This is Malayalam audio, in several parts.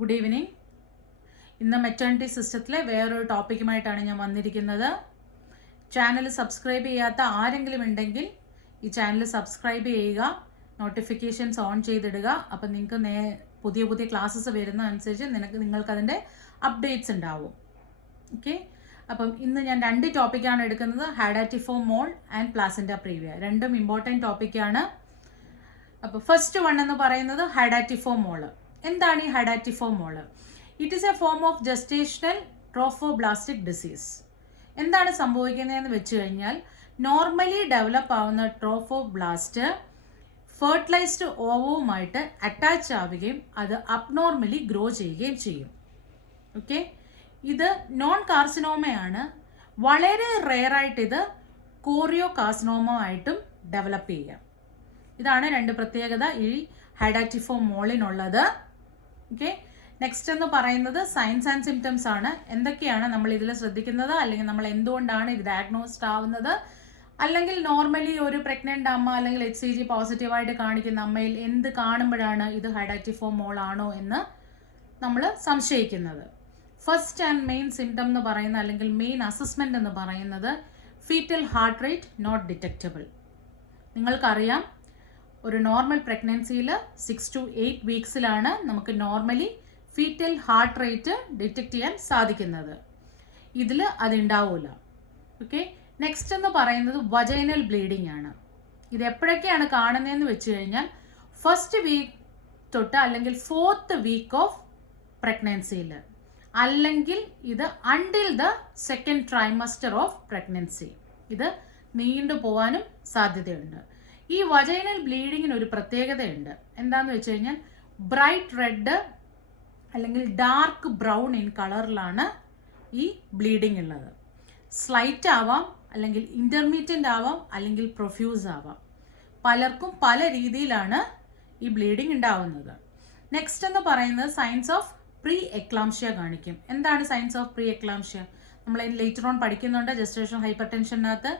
Good evening. ഇന്ന് മെറ്റേണിറ്റി സിസ്റ്റത്തിലെ വേറൊരു ടോപ്പിക്കുമായിട്ടാണ് ഞാൻ വന്നിരിക്കുന്നത്. ചാനൽ സബ്സ്ക്രൈബ് ചെയ്യാത്ത ആരെങ്കിലും ഉണ്ടെങ്കിൽ ഈ ചാനൽ സബ്സ്ക്രൈബ് ചെയ്യുക, നോട്ടിഫിക്കേഷൻസ് ഓൺ ചെയ്തിടുക. അപ്പം നിങ്ങൾക്ക് പുതിയ പുതിയ ക്ലാസ്സസ് വരുന്ന അനുസരിച്ച് നിങ്ങൾക്കതിൻ്റെ അപ്ഡേറ്റ്സ് ഉണ്ടാവും. ഓക്കെ, അപ്പം ഇന്ന് ഞാൻ രണ്ട് ടോപ്പിക്കാണ് എടുക്കുന്നത്. ഹൈഡാറ്റിഫോം മോൾ ആൻഡ് പ്ലാസെന്റ പ്രീവിയ, രണ്ടും ഇമ്പോർട്ടൻറ്റ് ടോപ്പിക്കാണ്. അപ്പോൾ ഫസ്റ്റ് വൺ എന്ന് പറയുന്നത് ഹൈഡാറ്റിഫോം മോള്. എന്താണ് ഈ ഹൈഡാറ്റിഫോം മോള്? It is A form of gestational trophoblastic disease. എന്താണ് സംഭവിക്കുന്നതെന്ന് വെച്ച് കഴിഞ്ഞാൽ, നോർമലി ഡെവലപ്പ് ആവുന്ന ട്രോഫോബ്ലാസ്റ്റ് ഫെർട്ടിലൈസ്ഡ് ഓവവുമായിട്ട് അറ്റാച്ച് ആവുകയും അത് അബ്നോർമലി ഗ്രോ ചെയ്യുകയും ചെയ്യും. ഓക്കെ, ഇത് നോൺ കാർസിനോമയാണ്. വളരെ റെയറായിട്ട് ഇത് കോറിയോ കാർസിനോമ ആയിട്ടും ഡെവലപ്പ് ചെയ്യാം. ഇതാണ് രണ്ട് പ്രത്യേകത ഈ ഹൈഡാറ്റിഫോം മോളിനുള്ളത്. ഓക്കെ, നെക്സ്റ്റ് എന്ന് പറയുന്നത് സൈൻസ് ആൻഡ് സിംറ്റംസ് ആണ്. എന്തൊക്കെയാണ് നമ്മൾ ഇതിൽ ശ്രദ്ധിക്കുന്നത്, അല്ലെങ്കിൽ നമ്മൾ എന്തുകൊണ്ടാണ് ഇത് ഡയഗ്നോസ്ഡ് ആവുന്നത്, അല്ലെങ്കിൽ നോർമലി ഒരു പ്രഗ്നന്റ് അമ്മ അല്ലെങ്കിൽ HCG പോസിറ്റീവായിട്ട് കാണിക്കുന്ന അമ്മയിൽ എന്ത് കാണുമ്പോഴാണ് ഇത് ഹൈഡാറ്റിഫോം മോൾ ആണോ എന്ന് നമ്മൾ സംശയിക്കുന്നത്. ഫസ്റ്റ് ആൻഡ് മെയിൻ സിംറ്റം എന്ന് പറയുന്ന അല്ലെങ്കിൽ മെയിൻ അസസ്മെന്റ് എന്ന് പറയുന്നത് foetal heart rate not detectable. നിങ്ങൾക്കറിയാം, ഒരു നോർമൽ പ്രഗ്നൻസിയിൽ 6 to 8 വീക്സിലാണ് നമുക്ക് normally foetal heart rate detect ചെയ്യാൻ സാധിക്കുന്നത്. ഇതിൽ അതുണ്ടാവില്ല. ഓക്കെ, നെക്സ്റ്റ് എന്ന് പറയുന്നത് വജൈനൽ ബ്ലീഡിംഗ് ആണ്. ഇത് എപ്പോഴൊക്കെയാണ് കാണുന്നതെന്ന് വെച്ച് കഴിഞ്ഞാൽ, ഫസ്റ്റ് വീക്ക് തൊട്ട് അല്ലെങ്കിൽ 4th വീക്ക് ഓഫ് പ്രഗ്നൻസിയിൽ, അല്ലെങ്കിൽ ഇത് until the 2nd trimester of pregnancy. ഇത് നീണ്ടു പോകാനും സാധ്യതയുണ്ട്. ഈ വജൈനൽ ബ്ലീഡിങ്ങിന് ഒരു പ്രത്യേകതയുണ്ട്. എന്താണെന്ന് വെച്ച് കഴിഞ്ഞാൽ, ബ്രൈറ്റ് റെഡ് അല്ലെങ്കിൽ ഡാർക്ക് ബ്രൗൺ ഇൻ കളറിലാണ് ഈ ബ്ലീഡിംഗ് ഉള്ളത്. സ്ലൈറ്റ് ആവാം, അല്ലെങ്കിൽ ഇൻ്റർമീഡിയൻ്റ് ആവാം, അല്ലെങ്കിൽ പ്രൊഫ്യൂസ് ആവാം. പലർക്കും പല രീതിയിലാണ് ഈ ബ്ലീഡിംഗ് ഉണ്ടാവുന്നത്. നെക്സ്റ്റ് എന്ന് പറയുന്നത് സൈൻസ് ഓഫ് പ്രീ എക്ലാംഷ്യ കാണിക്കും. എന്താണ് സൈൻസ് ഓഫ് പ്രീ എക്ലാംഷ്യ? നമ്മൾ ലേറ്റർ ഓൺ പഠിക്കുന്നുണ്ട് ജസ്റ്റേഷൻ ഹൈപ്പർ ടെൻഷനകത്ത്.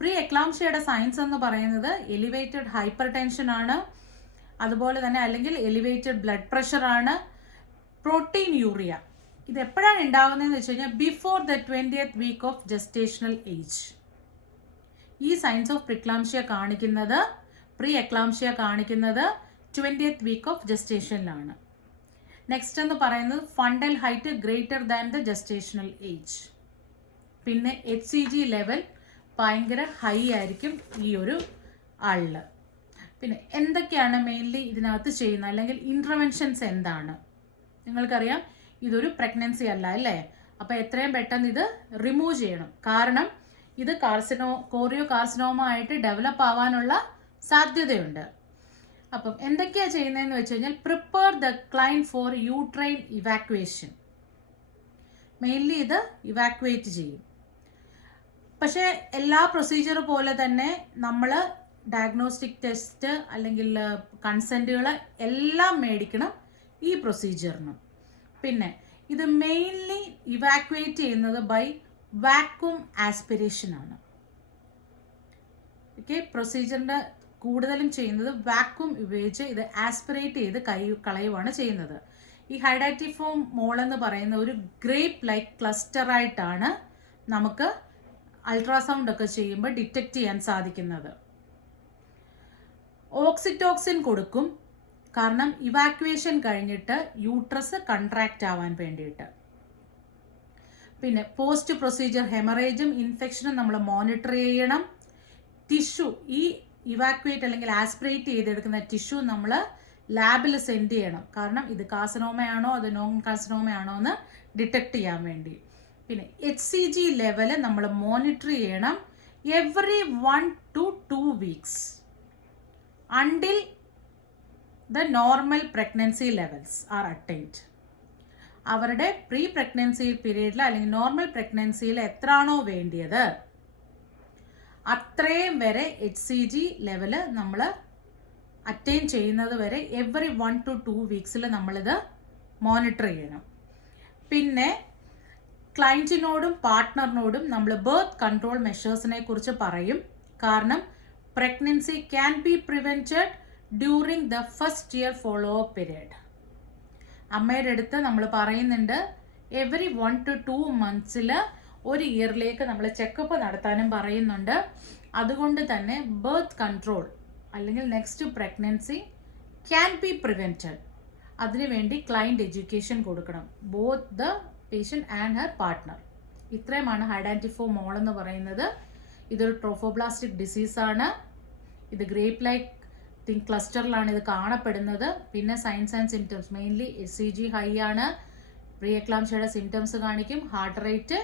പ്രീ എക്ലാംഷ്യയുടെ സയൻസ് എന്ന് പറയുന്നത് എലിവേറ്റഡ് ഹൈപ്പർ ടെൻഷൻ ആണ്, അതുപോലെ തന്നെ അല്ലെങ്കിൽ എലിവേറ്റഡ് ബ്ലഡ് പ്രഷർ ആണ്, പ്രോട്ടീൻ യൂറിയ. ഇത് എപ്പോഴാണ് ഉണ്ടാകുന്നതെന്ന് വെച്ച് കഴിഞ്ഞാൽ, before the 20th week of gestational age. ഈ സയൻസ് ഓഫ് പ്രിക്ലാംഷ്യ കാണിക്കുന്നത്, പ്രീ എക്ലാംഷ്യ കാണിക്കുന്നത് 20th വീക്ക് ഓഫ് ജസ്റ്റേഷനിലാണ്. നെക്സ്റ്റ് എന്ന് പറയുന്നത് fundal height greater than the gestational age. പിന്നെ HCG ലെവൽ ഭയങ്കര ഹൈ ആയിരിക്കും ഈ ഒരു ആളിൽ. പിന്നെ എന്തൊക്കെയാണ് മെയിൻലി ഇതിനകത്ത് ചെയ്യുന്നത്, അല്ലെങ്കിൽ ഇൻ്റർവെൻഷൻസ് എന്താണ്? നിങ്ങൾക്കറിയാം, ഇതൊരു പ്രഗ്നൻസി അല്ല അല്ലേ? അപ്പോൾ എത്രയും പെട്ടെന്ന് ഇത് റിമൂവ് ചെയ്യണം. കാരണം ഇത് കോറിയോ കാർസിനോമ ആയിട്ട് ഡെവലപ്പ് ആവാനുള്ള സാധ്യതയുണ്ട്. അപ്പം എന്തൊക്കെയാണ് ചെയ്യുന്നതെന്ന് വെച്ച് കഴിഞ്ഞാൽ, prepare the client for uterine evacuation. Mainly ഇത് ഇവാക്വേറ്റ് ചെയ്യും. പക്ഷേ എല്ലാ പ്രൊസീജിയർ പോലെ തന്നെ നമ്മൾ ഡയഗ്നോസ്റ്റിക് ടെസ്റ്റ് അല്ലെങ്കിൽ കൺസെൻറ്റുകൾ എല്ലാം മേടിക്കണം ഈ പ്രൊസീജിയറിന്. പിന്നെ ഇത് മെയിൻലി ഇവാക്വേറ്റ് ചെയ്യുന്നത് ബൈ വാക്വം ആസ്പിരേഷൻ ആണ്. ഓക്കെ, പ്രൊസീജിയറിൻ്റെ കൂടുതലും ചെയ്യുന്നത് വാക്വം ഉപയോഗിച്ച് ഇത് ആസ്പിറേറ്റ് ചെയ്ത് കളയുവാണ് ചെയ്യുന്നത്. ഈ ഹൈഡാറ്റിഫോം മോൾ എന്ന് പറയുന്ന ഒരു ഗ്രേപ്പ് ലൈക്ക് ക്ലസ്റ്ററായിട്ടാണ് നമുക്ക് അൾട്രാസൗണ്ട് ഒക്കെ ചെയ്യുമ്പോൾ ഡിറ്റക്റ്റ് ചെയ്യാൻ സാധിക്കുന്നത്. ഓക്സിറ്റോക്സിൻ കൊടുക്കും, കാരണം ഇവാക്വേഷൻ കഴിഞ്ഞിട്ട് യൂട്രസ് കൺട്രാക്റ്റ് ആവാൻ വേണ്ടിയിട്ട്. പിന്നെ പോസ്റ്റ് പ്രൊസീജിയർ ഹെമറേജും ഇൻഫെക്ഷനും നമ്മൾ മോണിറ്റർ ചെയ്യണം. ടിഷ്യൂ, ഈ ഇവാക്വേറ്റ് അല്ലെങ്കിൽ ആസ്പിറേറ്റ് ചെയ്തെടുക്കുന്ന ടിഷ്യൂ നമ്മൾ ലാബിൽ സെൻഡ് ചെയ്യണം. കാരണം ഇത് കാർസിനോമയാണോ അത് നോൺ കാർസിനോമയാണോ എന്ന് ഡിറ്റക്ട് ചെയ്യാൻ വേണ്ടി. പിന്നെ HCG ലെവൽ നമ്മൾ മോണിറ്റർ ചെയ്യണം every 1 to 2 weeks until the normal pregnancy levels are attained. അവരുടെ പ്രീ പ്രഗ്നൻസി പീരീഡിൽ അല്ലെങ്കിൽ നോർമൽ പ്രഗ്നൻസിയിൽ എത്രയാണോ വേണ്ടിയത് അത്രയും വരെ HCG ലെവൽ നമ്മൾ അറ്റൈൻ ചെയ്യുന്നത് വരെ എവറി 1 to 2 വീക്സിൽ നമ്മളിത് മോണിറ്റർ ചെയ്യണം. പിന്നെ ക്ലയൻറ്റിനോടും പാർട്ട്ണറിനോടും നമ്മൾ ബർത്ത് കൺട്രോൾ മെഷേഴ്സിനെ കുറിച്ച് പറയും. കാരണം pregnancy can be prevented during the first year follow up period. അമ്മയുടെ അടുത്ത് നമ്മൾ പറയുന്നുണ്ട് എവറി 1 to 2 months ഒരു ഇയറിലേക്ക് നമ്മൾ ചെക്കപ്പ് നടത്താനും പറയുന്നുണ്ട്. അതുകൊണ്ട് തന്നെ ബർത്ത് കൺട്രോൾ അല്ലെങ്കിൽ next pregnancy can be prevented. അതിനുവേണ്ടി ക്ലയൻറ്റ് എഡ്യൂക്കേഷൻ കൊടുക്കണം, both the patient and her partner. ഇത്രയുമാണ് ഹൈഡാൻറ്റിഫോ മോൾ എന്ന് പറയുന്നത്. ഇതൊരു ട്രോഫോബ്ലാസ്റ്റിക് ഡിസീസാണ്. ഇത് ഗ്രേപ്പ് ലൈക്ക് തിങ് ക്ലസ്റ്ററിലാണ് ഇത് കാണപ്പെടുന്നത്. പിന്നെ signs and symptoms mainly HCG high ആണ്, പ്രീ എക്ലാംഷ്യയുടെ സിംറ്റംസ് കാണിക്കും, ഹാർട്ട് റേറ്റ്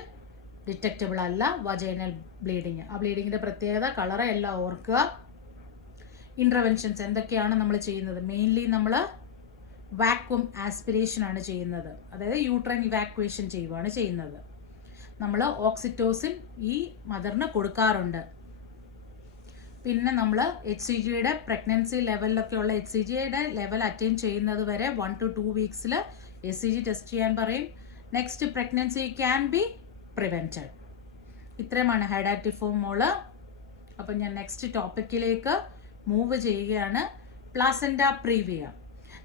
ഡിറ്റക്റ്റബിൾ അല്ല, വജൈനൽ ബ്ലീഡിങ്. ആ ബ്ലീഡിങ്ങിൻ്റെ പ്രത്യേകത കളറ് എല്ലാം ഓർക്കുക. ഇൻ്റർവെൻഷൻസ് എന്തൊക്കെയാണ് നമ്മൾ ചെയ്യുന്നത്? മെയിൻലി നമ്മൾ വാക്വം ആസ്പിരേഷൻ ആണ് ചെയ്യുന്നത്, അതായത് യൂട്രൈൻ ഇവാക്വേഷൻ ചെയ്യുകയാണ് ചെയ്യുന്നത്. നമ്മൾ ഓക്സിറ്റോസിൻ ഈ മദറിന് കൊടുക്കാറുണ്ട്. പിന്നെ നമ്മൾ HCGയുടെ പ്രഗ്നൻസി ലെവലിലൊക്കെയുള്ള HCGയുടെ ലെവൽ അറ്റൈൻ ചെയ്യുന്നത് വരെ 1 to 2 weeks HCG ടെസ്റ്റ് ചെയ്യാൻ പറയും. Next pregnancy can be prevented. ഇത്രയുമാണ് ഹൈഡാറ്റിഫോ മോള്. അപ്പം ഞാൻ നെക്സ്റ്റ് ടോപ്പിക്കിലേക്ക് മൂവ് ചെയ്യുകയാണ്. പ്ലാസെൻറ്റ പ്രീവിയ.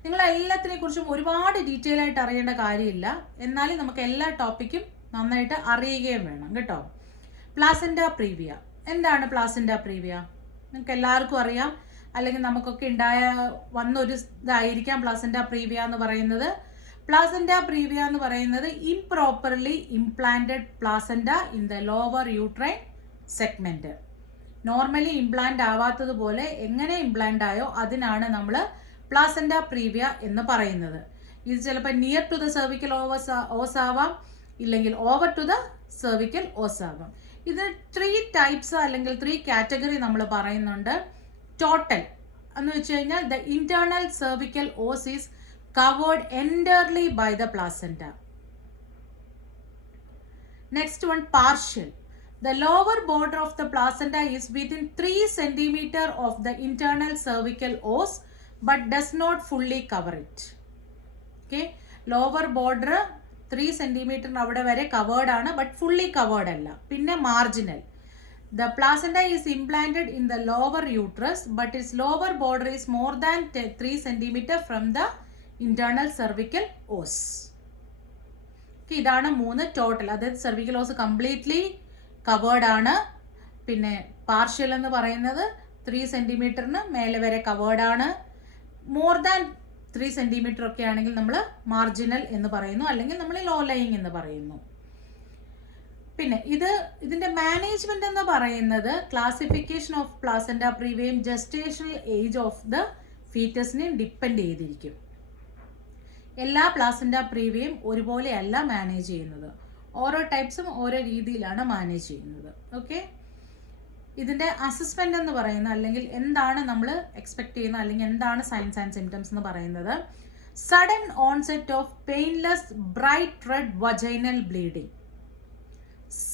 നിങ്ങളെല്ലാത്തിനെ കുറിച്ചും ഒരുപാട് ഡീറ്റെയിൽ ആയിട്ട് അറിയേണ്ട കാര്യമില്ല, എന്നാലും നമുക്ക് എല്ലാ ടോപ്പിക്കും നന്നായിട്ട് അറിയുകയും വേണം കേട്ടോ. പ്ലാസെൻറ്റ പ്രീവിയ എന്താണ്? പ്ലാസെൻറ്റ പ്രീവിയ നിങ്ങൾക്ക് എല്ലാവർക്കും അറിയാം, അല്ലെങ്കിൽ നമുക്കൊക്കെ വന്നൊരു ഇതായിരിക്കാം പ്ലാസെൻറ്റ പ്രീവിയ എന്ന് പറയുന്നത്. പ്ലാസെൻറ്റ പ്രീവിയ എന്ന് പറയുന്നത് improperly implanted placenta in the lower uterine segment. Normally implant ആവാത്തതുപോലെ എങ്ങനെ ഇംപ്ലാന്റ് ആയോ അതിനാണ് നമ്മൾ പ്ലാസെൻറ്റ പ്രീവിയ എന്ന് പറയുന്നത്. ഇത് ചിലപ്പോൾ near to the cervical os ആവാം, ഇല്ലെങ്കിൽ over to the cervical os ആവാം. ഇത് 3 ടൈപ്സ് അല്ലെങ്കിൽ 3 കാറ്റഗറി നമ്മൾ പറയുന്നുണ്ട്. ടോട്ടൽ എന്ന് വെച്ച് കഴിഞ്ഞാൽ the internal cervical os is covered entirely by the placenta. Next one, partial. The lower border of the placenta is within 3 centimeter of the internal cervical os but does not fully cover it. Okay, lower border 3 centimeter avade vare covered aanu but fully covered alla. Pinne marginal. The placenta is implanted in the lower uterus but its lower border is more than 3 centimeter from the internal cervical os. ഇതാണ് 3 ടോട്ടൽ. അതായത് സെർവിക്കൽ ഓസ് കംപ്ലീറ്റ്ലി കവേർഡ് ആണ്. പിന്നെ പാർഷ്യൽ എന്ന് പറയുന്നത് 3 സെന്റിമീറ്ററിന് മേലെ വരെ കവേർഡ് ആണ്. മോർ ദാൻ 3 സെന്റിമീറ്റർ ഒക്കെ ആണെങ്കിൽ നമ്മൾ മാർജിനൽ എന്ന് പറയുന്നു, അല്ലെങ്കിൽ നമ്മൾ ലോ ലൈയിങ് എന്ന് പറയുന്നു. പിന്നെ ഇതിന്റെ മാനേജ്മെന്റ് എന്ന് പറയുന്നത് classification of placenta previa gestational age of the ഫീറ്റസിനെ ഡിപ്പെൻഡ് ചെയ്തിരിക്കും. എല്ലാ പ്ലാസെൻറ്റ പ്രീവിയം ഒരുപോലെയല്ല മാനേജ് ചെയ്യുന്നത്. ഓരോ ടൈപ്സും ഓരോ രീതിയിലാണ് മാനേജ് ചെയ്യുന്നത്. ഓക്കെ, ഇതിൻ്റെ അസസ്മെൻ്റ് എന്ന് പറയുന്നത്, അല്ലെങ്കിൽ എന്താണ് നമ്മൾ എക്സ്പെക്ട് ചെയ്യുന്നത്, അല്ലെങ്കിൽ എന്താണ് സൈൻസ് ആൻഡ് സിംറ്റംസ് എന്ന് പറയുന്നത്, sudden onset of painless bright red vaginal bleeding.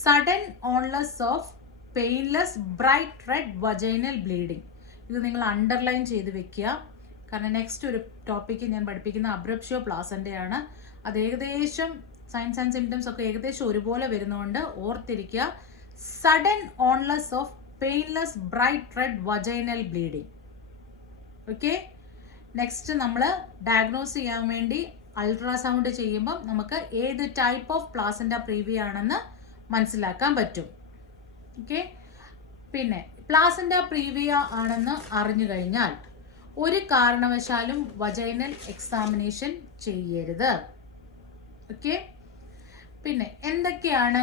Sudden ഓൺലെസ് of painless bright red vaginal bleeding. ഇത് നിങ്ങൾ അണ്ടർലൈൻ ചെയ്ത് വെക്കുക. കാരണം നെക്സ്റ്റ് ഒരു ടോപ്പിക്ക് ഞാൻ പഠിപ്പിക്കുന്ന അബ്രപ്ഷ്യോ പ്ലാസെൻ്റയാണ്. അത് ഏകദേശം സൈൻസ് ആൻഡ് സിംറ്റംസ് ഒക്കെ ഏകദേശം ഒരുപോലെ വരുന്നതുകൊണ്ട് ഓർത്തിരിക്കുക. സഡൻ ഓൺലെസ് of painless bright red vaginal bleeding. Okay, next നമ്മൾ ഡയഗ്നോസ് ചെയ്യാൻ വേണ്ടി അൾട്രാസൗണ്ട് ചെയ്യുമ്പം നമുക്ക് ഏത് ടൈപ്പ് ഓഫ് പ്ലാസെൻറ്റ പ്രീവിയ ആണെന്ന് മനസ്സിലാക്കാൻ പറ്റും. ഓക്കെ, പിന്നെ പ്ലാസെൻറ്റ പ്രീവിയ ആണെന്ന് അറിഞ്ഞു കഴിഞ്ഞാൽ ഒരു കാരണവശാലും വജൈനൽ എക്സാമിനേഷൻ ചെയ്യരുത്. ഓക്കെ, പിന്നെ എന്തൊക്കെയാണ്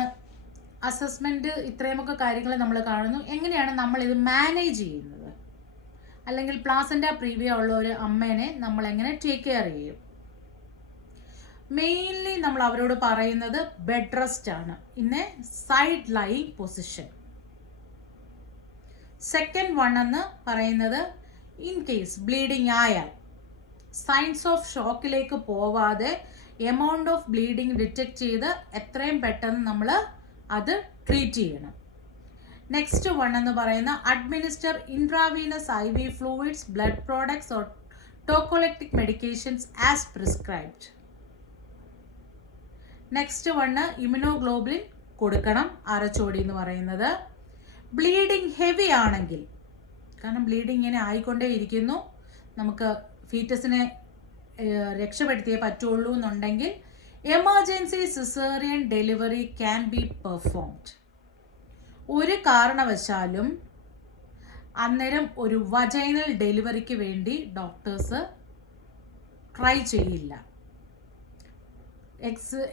അസസ്മെന്റ്? ഇത്രയുമൊക്കെ കാര്യങ്ങൾ നമ്മൾ കാണുന്നു. എങ്ങനെയാണ് നമ്മൾ ഇത് മാനേജ് ചെയ്യുന്നത്, അല്ലെങ്കിൽ പ്ലാസെൻറ്റ പ്രീവിയ ഉള്ള ഒരു അമ്മേനെ നമ്മൾ എങ്ങനെ ടേക്ക് കെയർ ചെയ്യും? മെയിൻലി നമ്മൾ അവരോട് പറയുന്നത് ബെഡ് റെസ്റ്റ് ആണ്, in A side lying position. Second one എന്ന് പറയുന്നത് ഇൻ കേസ് ബ്ലീഡിങ് ആയാൽ സൈൻസ് ഓഫ് ഷോക്കിലേക്ക് പോവാതെ എമൗണ്ട് ഓഫ് ബ്ലീഡിങ് ഡിറ്റക്ട് ചെയ്ത് എത്രയും പെട്ടെന്ന് നമ്മൾ അത് ട്രീറ്റ് ചെയ്യണം. നെക്സ്റ്റ് വൺ എന്ന് പറയുന്ന administer intravenous IV fluids, blood products or tocolytic medications as prescribed. Next one immunoglobulin കൊടുക്കണം, RHOD എന്ന് പറയുന്നത്. ബ്ലീഡിങ് ഹെവി ആണെങ്കിൽ, കാരണം ബ്ലീഡിങ് ഇങ്ങനെ ആയിക്കൊണ്ടേ ഇരിക്കുന്നു, നമുക്ക് ഫീറ്റസിനെ രക്ഷപ്പെടുത്തിയേ പറ്റുള്ളൂ എന്നുണ്ടെങ്കിൽ emergency caesarean delivery can be performed. ഒരു കാരണവശാലും അന്നേരം ഒരു വജൈനൽ ഡെലിവറിക്ക് വേണ്ടി ഡോക്ടേഴ്സ് ട്രൈ ചെയ്യില്ല.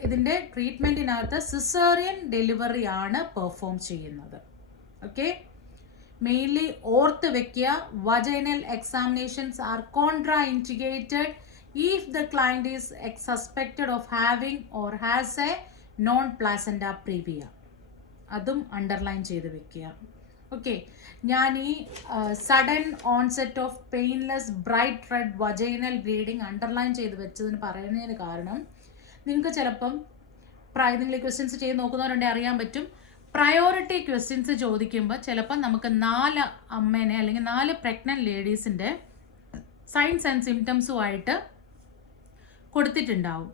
ഇതിൻ്റെ ട്രീറ്റ്മെൻറ്റിനകത്ത് സിസേറിയൻ ഡെലിവറി ആണ് പെർഫോം ചെയ്യുന്നത്. ഓക്കെ, മെയിൻലി ഓർത്ത് വെക്കുക, vaginal examinations are contraindicated if the client is suspected of having or has a non-placenta previa. അതും അണ്ടർലൈൻ ചെയ്ത് വെക്കുക. ഓക്കെ, ഞാൻ ഈ sudden onset of painless bright red vaginal bleeding underline ചെയ്ത് വെച്ചതിന് പറയുന്നതിന് കാരണം നിങ്ങൾക്ക് ചിലപ്പം നിങ്ങൾ ക്വസ്റ്റ്യൻസ് ചെയ്ത് നോക്കുന്നവരുണ്ടെങ്കിൽ അറിയാൻ പറ്റും. പ്രയോറിറ്റി ക്വസ്റ്റ്യൻസ് ചോദിക്കുമ്പോൾ ചിലപ്പം നമുക്ക് 4 അമ്മേനെ അല്ലെങ്കിൽ 4 പ്രഗ്നൻറ്റ് ലേഡീസിൻ്റെ സൈൻസ് ആൻഡ് സിംറ്റംസുമായിട്ട് കൊടുത്തിട്ടുണ്ടാവും.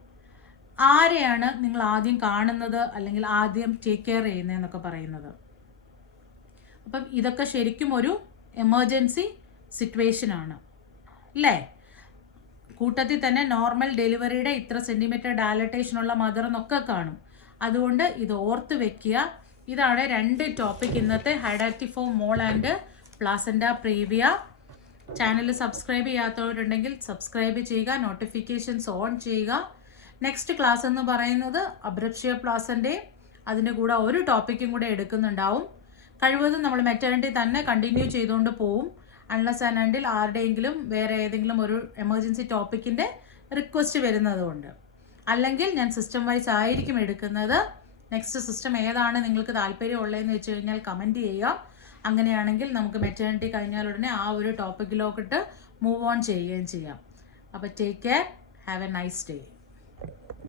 ആരെയാണ് നിങ്ങൾ ആദ്യം കാണുന്നത് അല്ലെങ്കിൽ ആദ്യം ടേക്ക് കെയർ ചെയ്യുന്നതെന്നൊക്കെ പറയുന്നത്. അപ്പം ഇതൊക്കെ ശരിക്കും ഒരു എമർജൻസി സിറ്റുവേഷനാണ് അല്ലേ. കൂട്ടത്തിൽ തന്നെ നോർമൽ ഡെലിവറിയുടെ ഇത്ര സെൻറ്റിമീറ്റർ ഡയലറ്റേഷനുള്ള മദർ എന്നൊക്കെ കാണും. അതുകൊണ്ട് ഇത് ഓർത്ത് വെക്കുക. ഇതാണ് 2 ടോപ്പിക് ഇന്നത്തെ ഹൈഡാക്റ്റിഫോം mole and placenta previa. Channel subscribe ചെയ്യാത്തവരുണ്ടെങ്കിൽ സബ്സ്ക്രൈബ് ചെയ്യുക, നോട്ടിഫിക്കേഷൻസ് ഓൺ ചെയ്യുക. നെക്സ്റ്റ് ക്ലാസ് എന്ന് പറയുന്നത് അബ്രപ്ഷ്യ പ്ലാസൻ്റെ, അതിൻ്റെ കൂടെ ഒരു ടോപ്പിക്കും കൂടെ എടുക്കുന്നുണ്ടാവും. കഴിവതും നമ്മൾ മെറ്റേണിറ്റി തന്നെ കണ്ടിന്യൂ ചെയ്തുകൊണ്ട് പോവും, അൺലെസ് ആൻഡ് അണ്ടിൽ ആരുടെയെങ്കിലും വേറെ ഏതെങ്കിലും ഒരു എമർജൻസി ടോപ്പിക്കിൻ്റെ റിക്വസ്റ്റ് വരുന്നതുകൊണ്ട്. അല്ലെങ്കിൽ ഞാൻ സിസ്റ്റം വൈസ് ആയിരിക്കും എടുക്കുന്നത്. നെക്സ്റ്റ് സിസ്റ്റം ഏതാണ് നിങ്ങൾക്ക് താല്പര്യമുള്ളതെന്ന് വെച്ച് കഴിഞ്ഞാൽ കമൻറ്റ് ചെയ്യുക. അങ്ങനെയാണെങ്കിൽ നമുക്ക് മെറ്റേണിറ്റി കഴിഞ്ഞാൽ ഉടനെ ആ ഒരു ടോപ്പിക്കിലോട്ട് മൂവ് ഓൺ ചെയ്യുകയും ചെയ്യാം. അപ്പോൾ take care, have A nice day.